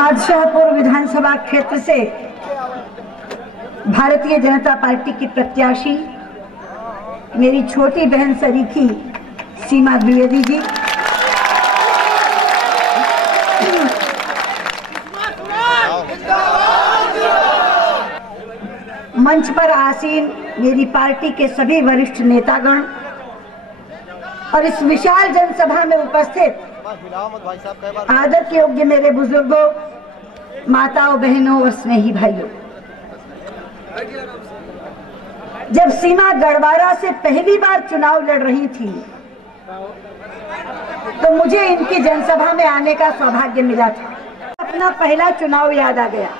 बादशाहपुर विधानसभा क्षेत्र से भारतीय जनता पार्टी की प्रत्याशी मेरी छोटी बहन सरीखी सीमा द्विवेदी जी, मंच पर आसीन मेरी पार्टी के सभी वरिष्ठ नेतागण और इस विशाल जनसभा में उपस्थित आदर के योग्य मेरे बुजुर्गों, माताओं, बहनों और स्नेही भाइयों, जब सीमा गढ़वारा से पहली बार चुनाव लड़ रही थी तो मुझे इनकी जनसभा में आने का सौभाग्य मिला था। अपना पहला चुनाव याद आ गया,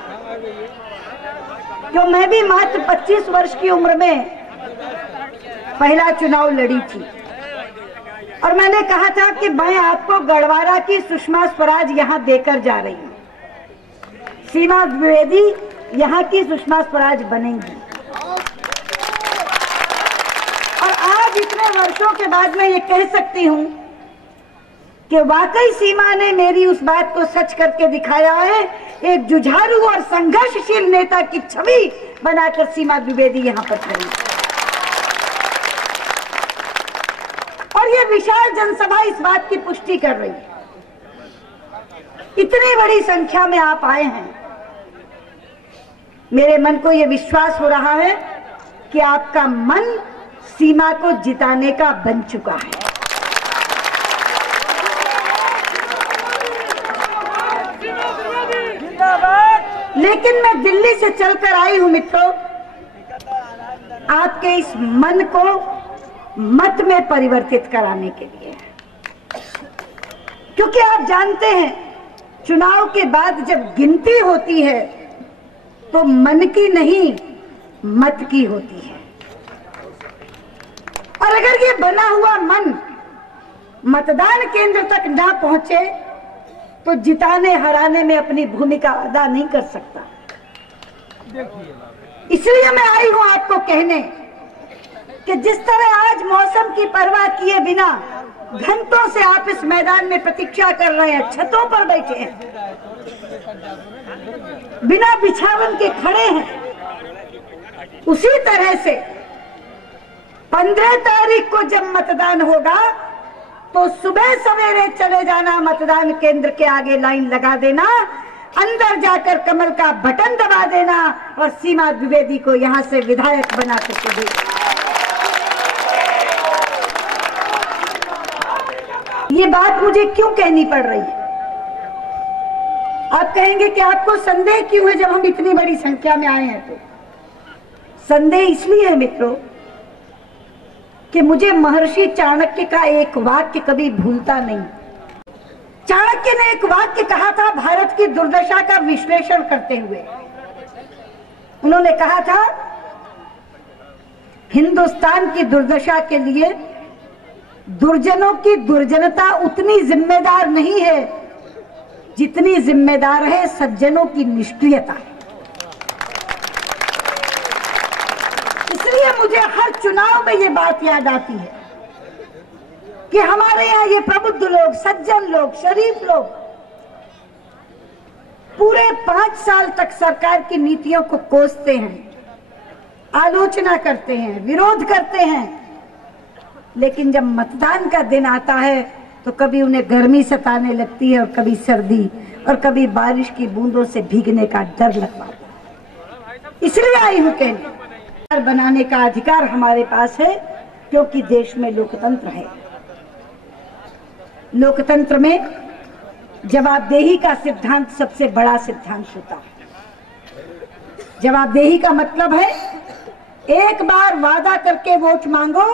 जो मैं भी मात्र 25 वर्ष की उम्र में पहला चुनाव लड़ी थी और मैंने कहा था कि मैं आपको गढ़वारा की सुषमा स्वराज यहां देकर जा रही हूं, सीमा द्विवेदी यहां की सुषमा स्वराज बनेंगी। और आज इतने वर्षों के बाद मैं ये कह सकती हूं कि वाकई सीमा ने मेरी उस बात को सच करके दिखाया है। एक जुझारू और संघर्षशील नेता की छवि बनाकर सीमा द्विवेदी यहां पर खड़ी और ये विशाल जनसभा इस बात की पुष्टि कर रही है। इतनी बड़ी संख्या में आप आए हैं, मेरे मन को ये विश्वास हो रहा है कि आपका मन सीमा को जिताने का बन चुका है। लेकिन मैं दिल्ली से चलकर आई हूं मित्रों, आपके इस मन को मत में परिवर्तित कराने के लिए, क्योंकि आप जानते हैं चुनाव के बाद जब गिनती होती है तो मन की नहीं मत की होती है। और अगर ये बना हुआ मन मतदान केंद्र तक ना पहुंचे तो जिताने हराने में अपनी भूमिका अदा नहीं कर सकता। इसलिए मैं आई हूं आपको कहने कि जिस तरह आज मौसम की परवाह किए बिना घंटों से आप इस मैदान में प्रतीक्षा कर रहे हैं, छतों पर बैठे हैं, बिना बिछावन के खड़े हैं, उसी तरह से 15 तारीख को जब मतदान होगा तो सुबह सवेरे चले जाना, मतदान केंद्र के आगे लाइन लगा देना, अंदर जाकर कमल का बटन दबा देना और सीमा द्विवेदी को यहां से विधायक बना करके देना। ये बात मुझे क्यों कहनी पड़ रही है? आप कहेंगे कि आपको संदेह क्यों है जब हम इतनी बड़ी संख्या में आए हैं? तो संदेह इसलिए है मित्रों कि मुझे महर्षि चाणक्य का एक वाक्य कभी भूलता नहीं। चाणक्य ने एक वाक्य कहा था भारत की दुर्दशा का विश्लेषण करते हुए। उन्होंने कहा था, हिंदुस्तान की दुर्दशा के लिए दुर्जनों की दुर्जनता उतनी जिम्मेदार नहीं है जितनी जिम्मेदार है सज्जनों की निष्क्रियता। इसलिए मुझे हर चुनाव में ये बात याद आती है कि हमारे यहाँ ये प्रबुद्ध लोग, सज्जन लोग, शरीफ लोग पूरे 5 साल तक सरकार की नीतियों को कोसते हैं, आलोचना करते हैं, विरोध करते हैं, लेकिन जब मतदान का दिन आता है तो कभी उन्हें गर्मी सताने लगती है और कभी सर्दी और कभी बारिश की बूंदों से भीगने का डर लगता है। इसलिए आई हूं कहने, बनाने का अधिकार हमारे पास है क्योंकि देश में लोकतंत्र है। लोकतंत्र में जवाबदेही का सिद्धांत सबसे बड़ा सिद्धांत होता है। जवाबदेही का मतलब है एक बार वादा करके वोट मांगो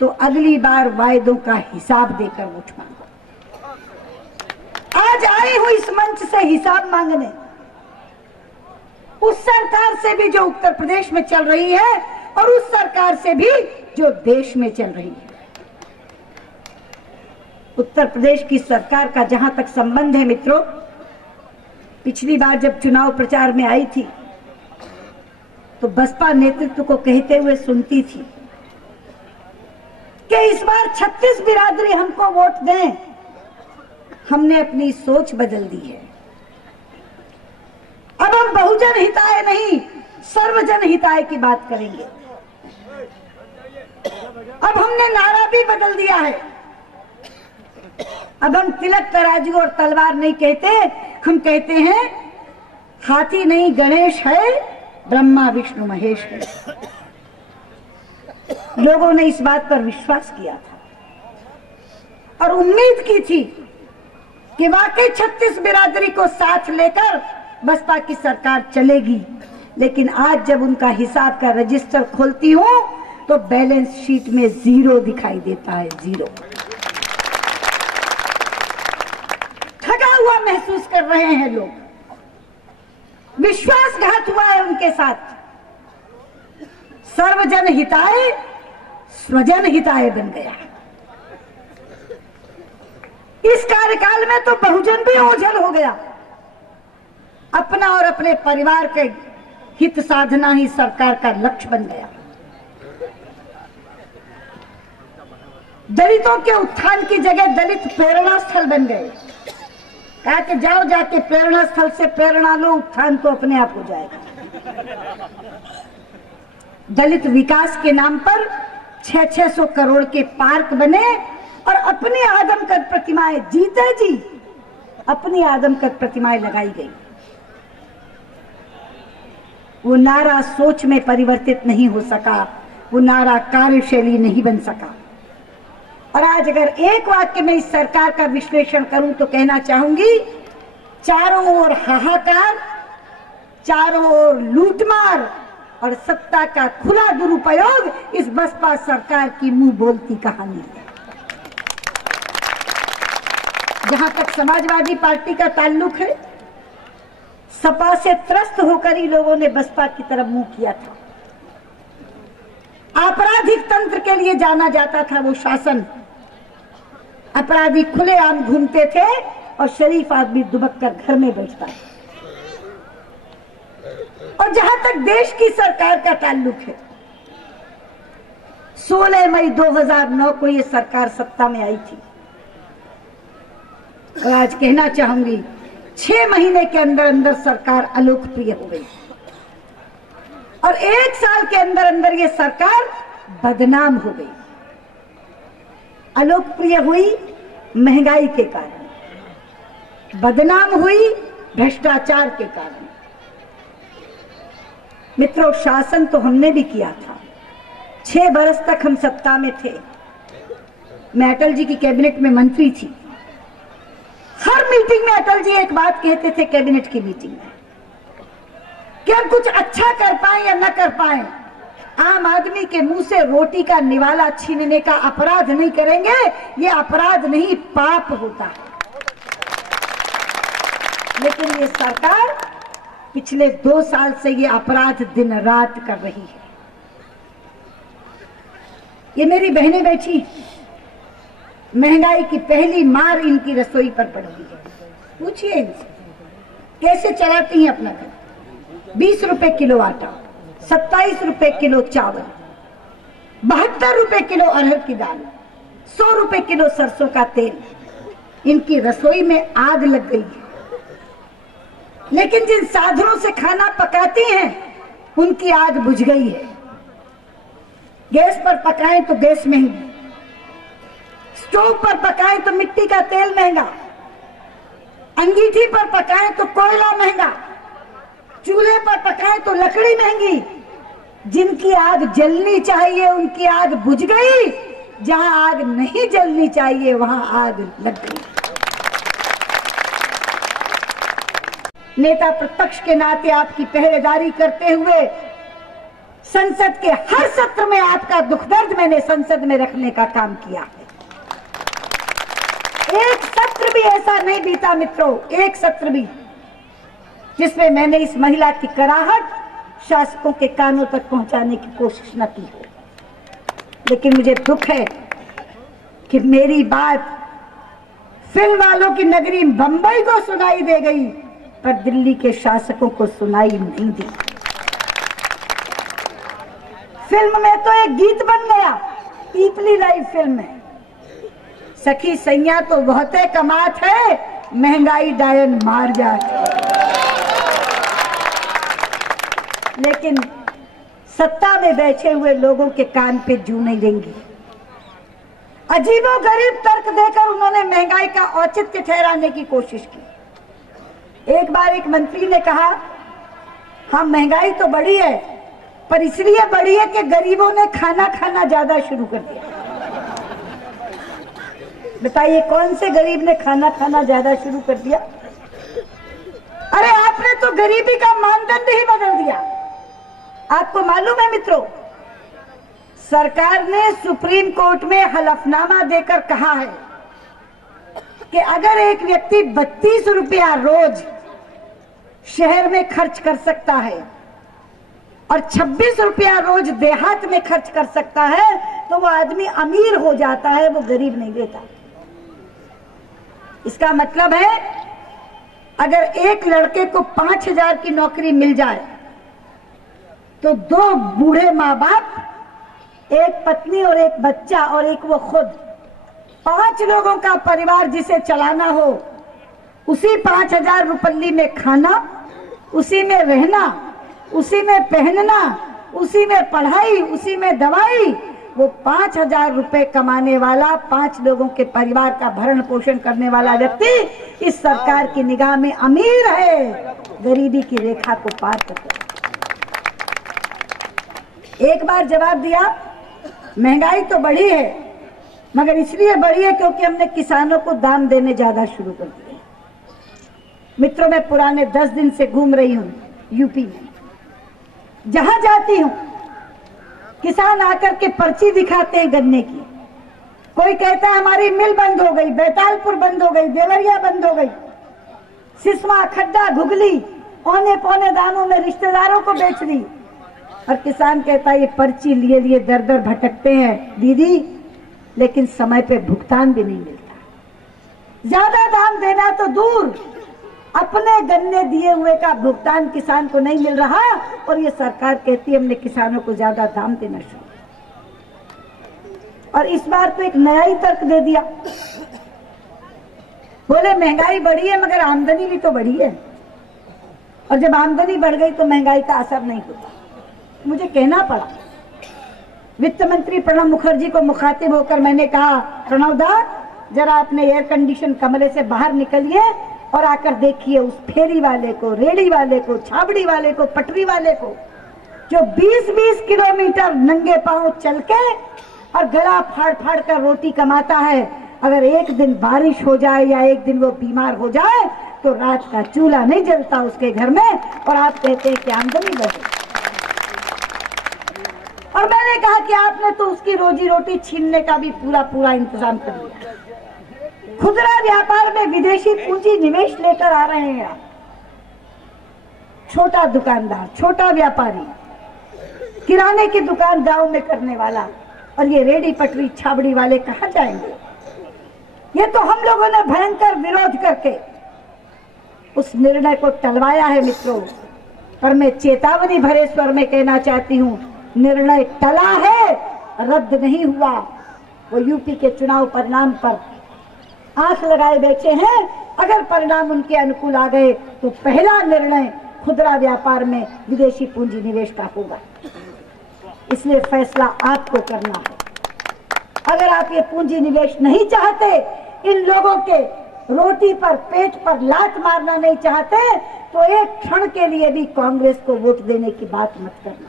तो अगली बार वायदों का हिसाब देकर वोट मांगो। आज आई हूं इस मंच से हिसाब मांगने उस सरकार से भी जो उत्तर प्रदेश में चल रही है और उस सरकार से भी जो देश में चल रही है। उत्तर प्रदेश की सरकार का जहां तक संबंध है मित्रों, पिछली बार जब चुनाव प्रचार में आई थी तो बसपा नेतृत्व को कहते हुए सुनती थी कि इस बार 36 बिरादरी हमको वोट दें। हमने अपनी सोच बदल दी है। बहुजन हिताय नहीं, सर्वजन हिताय की बात करेंगे। अब हमने नारा भी बदल दिया है। अब हम तिलक तराजू और तलवार नहीं कहते, हम कहते हैं हाथी नहीं गणेश है, ब्रह्मा विष्णु महेश है। लोगों ने इस बात पर विश्वास किया था और उम्मीद की थी कि वाकई 36 बिरादरी को साथ लेकर बसपा की सरकार चलेगी। लेकिन आज जब उनका हिसाब का रजिस्टर खोलती हूं तो बैलेंस शीट में 0 दिखाई देता है, 0। ठगा हुआ महसूस कर रहे हैं लोग, विश्वासघात हुआ है उनके साथ। सर्वजन हिताय स्वजन हिताय बन गया। इस कार्यकाल में तो बहुजन भी ओझल हो गया। अपना और अपने परिवार के हित साधना ही सरकार का लक्ष्य बन गया। दलितों के उत्थान की जगह दलित प्रेरणा स्थल बन गए। कहा कि जाओ जाके प्रेरणा स्थल से प्रेरणा लो, उत्थान तो अपने आप हो जाएगा। दलित विकास के नाम पर 600 करोड़ के पार्क बने और अपनी आदमकद प्रतिमाएं, जीते जी अपनी आदमकद प्रतिमाएं लगाई गई। वो नारा सोच में परिवर्तित नहीं हो सका, वो नारा कार्यशैली नहीं बन सका। और आज अगर एक वाक्य में इस सरकार का विश्लेषण करूं तो कहना चाहूंगी, चारों ओर हाहाकार, चारों ओर लूटमार और सत्ता का खुला दुरुपयोग इस बसपा सरकार की मुंह बोलती कहानी है। जहां तक समाजवादी पार्टी का ताल्लुक है, सपा से त्रस्त होकर ही लोगों ने बसपा की तरफ मुंह किया था। आपराधिक तंत्र के लिए जाना जाता था वो शासन। अपराधी खुलेआम घूमते थे और शरीफ आदमी दुबक कर घर में बैठता है। और जहां तक देश की सरकार का ताल्लुक है, 16 मई 2009 को ये सरकार सत्ता में आई थी और आज कहना चाहूंगी 6 महीने के अंदर अंदर सरकार अलोकप्रिय हो गई और 1 साल के अंदर अंदर ये सरकार बदनाम हो गई। अलोकप्रिय हुई महंगाई के कारण, बदनाम हुई भ्रष्टाचार के कारण। मित्रों, शासन तो हमने भी किया था। 6 बरस तक हम सत्ता में थे। मैं अटल जी की कैबिनेट में मंत्री थी। हर मीटिंग में अटल जी एक बात कहते थे, कैबिनेट की मीटिंग में, कि हम कुछ अच्छा कर पाए या न कर पाए, आम आदमी के मुंह से रोटी का निवाला छीनने का अपराध नहीं करेंगे। ये अपराध नहीं, पाप होता है। लेकिन ये सरकार पिछले 2 साल से ये अपराध दिन रात कर रही है। ये मेरी बहनें बैठी, महंगाई की पहली मार इनकी रसोई पर पड़ रही है। पूछिए इनसे कैसे चलाती हैं अपना घर। 20 रुपए किलो आटा, 27 रुपए किलो चावल, 72 रुपए किलो अरहर की दाल, 100 रुपए किलो सरसों का तेल। इनकी रसोई में आग लग गई है। लेकिन जिन साधनों से खाना पकाती हैं उनकी आग बुझ गई है। गैस पर पकाएं तो गैस महंगी, स्टोव पर पकाएं तो मिट्टी का तेल महंगा, अंगीठी पर पकाएं तो कोयला महंगा, चूल्हे पर पकाएं तो लकड़ी महंगी। जिनकी आग जलनी चाहिए उनकी आग बुझ गई, जहां आग नहीं जलनी चाहिए वहां आग लग गई। नेता प्रतिपक्ष के नाते आपकी पहरेदारी करते हुए संसद के हर सत्र में आपका दुख दर्द मैंने संसद में रखने का काम किया है। एक सत्र भी ऐसा नहीं बीता मित्रों, एक सत्र भी जिसमें मैंने इस महिला की कराहट शासकों के कानों तक पहुंचाने की कोशिश न की हो। लेकिन मुझे दुख है कि मेरी बात फिल्म वालों की नगरी बंबई को सुनाई दे गई, पर दिल्ली के शासकों को सुनाई नहीं दी। फिल्म में तो एक गीत बन गया, पीपली लाइव फिल्म में, सखी सैया तो बहुते कमात है, महंगाई डायन मार जात है। लेकिन सत्ता में बैठे हुए लोगों के कान पे जू नहीं देंगी। अजीबोगरीब तर्क देकर उन्होंने महंगाई का औचित्य ठहराने की कोशिश की। एक बार एक मंत्री ने कहा, हाँ महंगाई तो बढ़ी है, पर इसलिए बढ़ी है कि गरीबों ने खाना खाना ज्यादा शुरू कर दिया। बताइए कौन से गरीब ने खाना खाना ज्यादा शुरू कर दिया? अरे आपने तो गरीबी का मानदंड ही बदल दिया। आपको मालूम है मित्रों, सरकार ने सुप्रीम कोर्ट में हलफनामा देकर कहा है कि अगर एक व्यक्ति 32 रुपया रोज शहर में खर्च कर सकता है और 26 रुपया रोज देहात में खर्च कर सकता है तो वो आदमी अमीर हो जाता है, वो गरीब नहीं रहता। इसका मतलब है अगर एक लड़के को 5,000 की नौकरी मिल जाए तो 2 बूढ़े माँ बाप, एक पत्नी और एक बच्चा और एक वो खुद, 5 लोगों का परिवार जिसे चलाना हो, उसी 5,000 रुपये में खाना, उसी में रहना, उसी में पहनना, उसी में पढ़ाई, उसी में दवाई, वो 5,000 रुपए कमाने वाला 5 लोगों के परिवार का भरण पोषण करने वाला व्यक्ति इस सरकार की निगाह में अमीर है, गरीबी की रेखा को पार करके। एक बार जवाब दिया, महंगाई तो बढ़ी है मगर इसलिए बढ़ी है क्योंकि हमने किसानों को दाम देने ज्यादा शुरू कर दिए। मित्रों, मैं पुराने 10 दिन से घूम रही हूं यूपी में। जहां जाती हूं किसान आकर के पर्ची दिखाते हैं गन्ने की। कोई कहता है हमारी मिल बंद हो गई, बैतालपुर बंद हो गई, देवरिया बंद हो गई, सिसवा, खड्डा, घुगली औने पौने दामों में रिश्तेदारों को बेच दी। और किसान कहता है ये पर्ची लिए लिए दर दर भटकते हैं दीदी, लेकिन समय पे भुगतान भी नहीं मिलता। ज्यादा दाम देना तो दूर, अपने गन्ने दिए हुए का भुगतान किसान को नहीं मिल रहा और ये सरकार कहती है हमने किसानों को ज्यादा दाम देना शुरू। और इस बार तो एक नया ही तर्क दे दिया, बोले महंगाई बढ़ी है मगर आमदनी भी तो बढ़ी है, और जब आमदनी बढ़ गई तो महंगाई का असर नहीं होता। मुझे कहना पड़ा, वित्त मंत्री प्रणब मुखर्जी को मुखातिब होकर मैंने कहा, प्रणब दा जरा अपने एयर कंडीशन कमरे से बाहर निकलिए और आकर देखिए उस फेरी वाले को, रेड़ी वाले को, छाबड़ी वाले को, पटरी वाले को, जो 20-20 किलोमीटर नंगे पांव चल के और गला फाड़ फाड़ कर रोटी कमाता है। अगर एक दिन बारिश हो जाए या एक दिन वो बीमार हो जाए तो रात का चूल्हा नहीं जलता उसके घर में, और आप कहते हैं कि आमदनी बढ़े। और मैंने कहा कि आपने तो उसकी रोजी रोटी छीनने का भी पूरा पूरा इंतजाम कर दिया। खुदरा व्यापार में विदेशी पूंजी निवेश लेकर आ रहे हैं आप। छोटा दुकानदार, छोटा व्यापारी, किराने की दुकान गांव में करने वाला, और ये रेडी पटरी छाबड़ी वाले कहां जाएंगे? ये तो हम लोगों ने भयंकर विरोध करके उस निर्णय को टलवाया है मित्रों। पर मैं चेतावनी भरे स्वर में कहना चाहती हूं, निर्णय टला है, रद्द नहीं हुआ। वो यूपी के चुनाव परिणाम पर आंख लगाए बैठे हैं। अगर परिणाम उनके अनुकूल आ गए तो पहला निर्णय खुदरा व्यापार में विदेशी पूंजी निवेश का होगा। इसलिए फैसला आपको करना है। अगर आप ये पूंजी निवेश नहीं चाहते, इन लोगों के रोटी पर, पेट पर लात मारना नहीं चाहते, तो एक क्षण के लिए भी कांग्रेस को वोट देने की बात मत करना।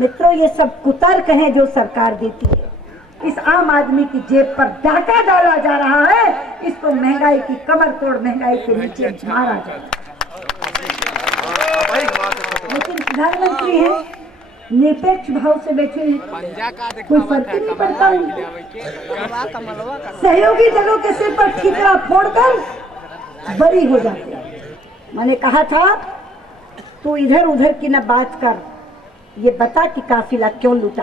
मित्रों, ये सब कुतर्क हैं जो सरकार देती है। इस आम आदमी की जेब पर डाका डाला जा रहा है, इसको महंगाई की कमर तोड़ महंगाई के नीचे मारा जाए। लेकिन प्रधानमंत्री हैं, निरपेक्ष भाव से बैठे हैं, कोई फर्क नहीं पड़ता उनको। सहयोगी दलों के सिर पर ठीकरा फोड़कर बरी हो जाते हैं। मैंने कहा था तू इधर उधर की न बात कर, ये बता कि काफिला क्यों लूटा।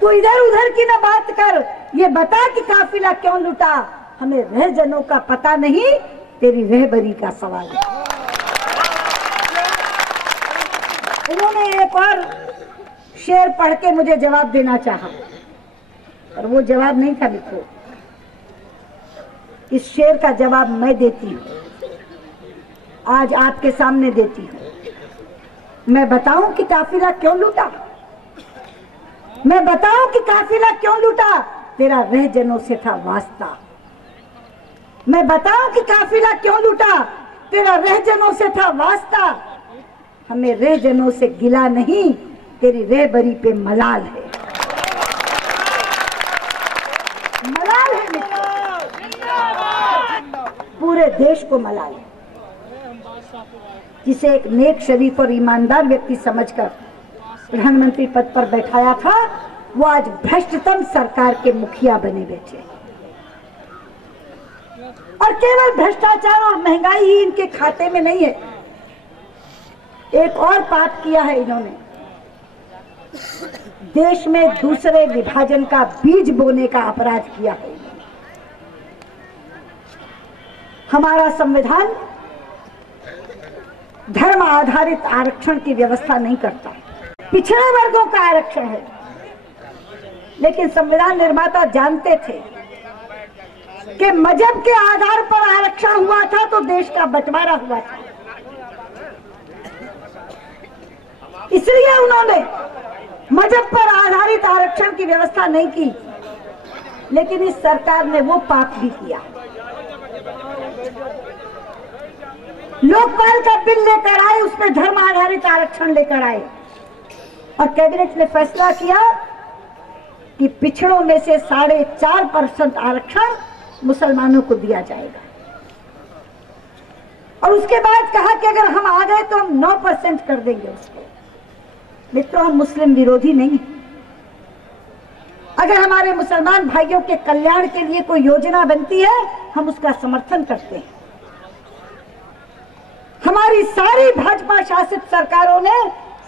तू इधर उधर की ना बात कर, ये बता कि काफिला क्यों लूटा। हमें रहजनों का पता नहीं, तेरी रहबरी का सवाल है। उन्होंने एक और शेर पढ़ के मुझे जवाब देना चाहा, और वो जवाब नहीं था मित्रों। इस शेर का जवाब मैं देती हूँ। आज आपके सामने देती हूं। मैं बताऊं कि काफिला क्यों लूटा, मैं बताऊं कि काफिला क्यों लूटा, तेरा रहजनों से था वास्ता। मैं बताऊं कि काफिला क्यों लूटा, तेरा रहजनों से था वास्ता। हमें रहजनों से गिला नहीं, तेरी रहबरी पे मलाल है, मलाल है पूरे देश को मलाल है। जिसे एक नेक, शरीफ और ईमानदार व्यक्ति समझकर प्रधानमंत्री पद पर बैठाया था, वो आज भ्रष्टतम सरकार के मुखिया बने बैठे। और केवल भ्रष्टाचार और महंगाई ही इनके खाते में नहीं है, एक और पाप किया है इन्होंने। देश में दूसरे विभाजन का बीज बोने का अपराध किया है। हमारा संविधान धर्म आधारित आरक्षण की व्यवस्था नहीं करता, पिछड़े वर्गों का आरक्षण है। लेकिन संविधान निर्माता जानते थे कि मजहब के आधार पर आरक्षण हुआ था तो देश का बंटवारा हुआ था, इसलिए उन्होंने मजहब पर आधारित आरक्षण की व्यवस्था नहीं की। लेकिन इस सरकार ने वो पाप भी किया। लोकपाल का बिल लेकर आए, उसमें धर्म आधारित आरक्षण लेकर आए और कैबिनेट ने फैसला किया कि पिछड़ों में से 4.5% आरक्षण मुसलमानों को दिया जाएगा। और उसके बाद कहा कि अगर हम आ गए तो हम 9% कर देंगे उसको। मित्रों, हम मुस्लिम विरोधी नहीं। अगर हमारे मुसलमान भाइयों के कल्याण के लिए कोई योजना बनती है, हम उसका समर्थन करते हैं। हमारी सारी भाजपा शासित सरकारों ने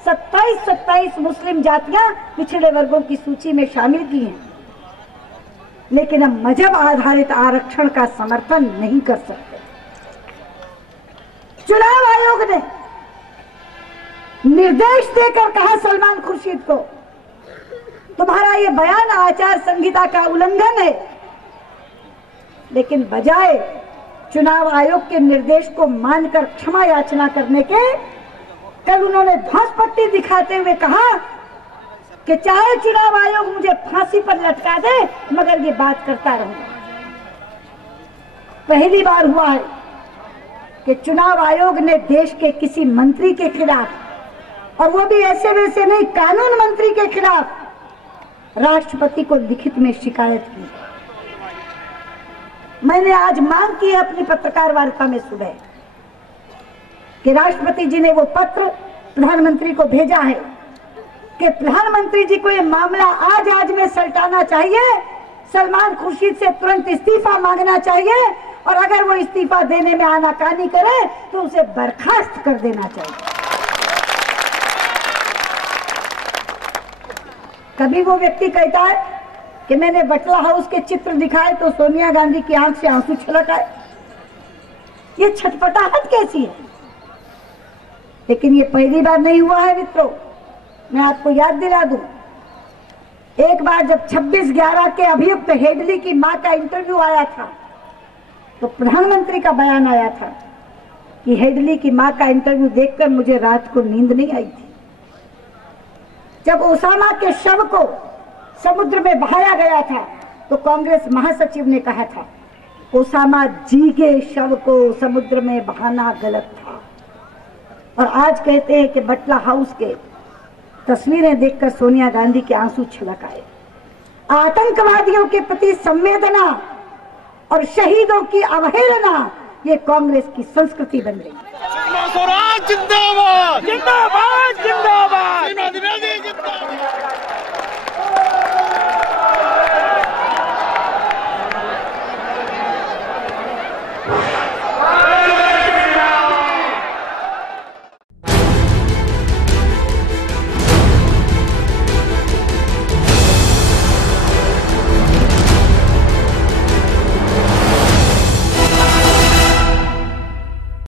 27 मुस्लिम जातियां पिछड़े वर्गों की सूची में शामिल की हैं, लेकिन हम मजहब आधारित आरक्षण का समर्थन नहीं कर सकते। चुनाव आयोग ने निर्देश देकर कहा सलमान खुर्शीद को, तुम्हारा ये बयान आचार संहिता का उल्लंघन है। लेकिन बजाय चुनाव आयोग के निर्देश को मानकर क्षमा याचना करने के, कल उन्होंने ध्वज पट्टी दिखाते हुए कहा कि चाहे चुनाव आयोग मुझे फांसी पर लटका दे, मगर ये बात करता रहूंगा। पहली बार हुआ है कि चुनाव आयोग ने देश के किसी मंत्री के खिलाफ, और वो भी ऐसे वैसे नहीं, कानून मंत्री के खिलाफ राष्ट्रपति को लिखित में शिकायत की। मैंने आज मांग की है अपनी पत्रकार वार्ता में सुबह कि राष्ट्रपति जी ने वो पत्र प्रधानमंत्री को भेजा है कि प्रधानमंत्री जी को ये मामला आज में सलटाना चाहिए, सलमान खुर्शीद से तुरंत इस्तीफा मांगना चाहिए, और अगर वो इस्तीफा देने में आनाकानी करे तो उसे बर्खास्त कर देना चाहिए। कभी वो व्यक्ति कहता है कि मैंने बटला हाउस के चित्र दिखाए तो सोनिया गांधी की आंख से आंसू छलक आए। ये छटपटाहट कैसी है? लेकिन ये पहली बार नहीं हुआ है मित्रों। मैं आपको याद दिला दूं, एक बार जब 26/11 के अभियुक्त हेडली की मां का इंटरव्यू आया था तो प्रधानमंत्री का बयान आया था कि हेडली की मां का इंटरव्यू देखकर मुझे रात को नींद नहीं आई थी। जब ओसामा के शव को समुद्र में बहाया गया था तो कांग्रेस महासचिव ने कहा था ओसामा जी के शव को समुद्र में बहाना गलत था। और आज कहते हैं कि बटला हाउस के तस्वीरें देखकर सोनिया गांधी के आंसू छलक आए। आतंकवादियों के प्रति संवेदना और शहीदों की अवहेलना ये कांग्रेस की संस्कृति बन गई। जिंदाबाद जिंदाबाद जिंदाबाद।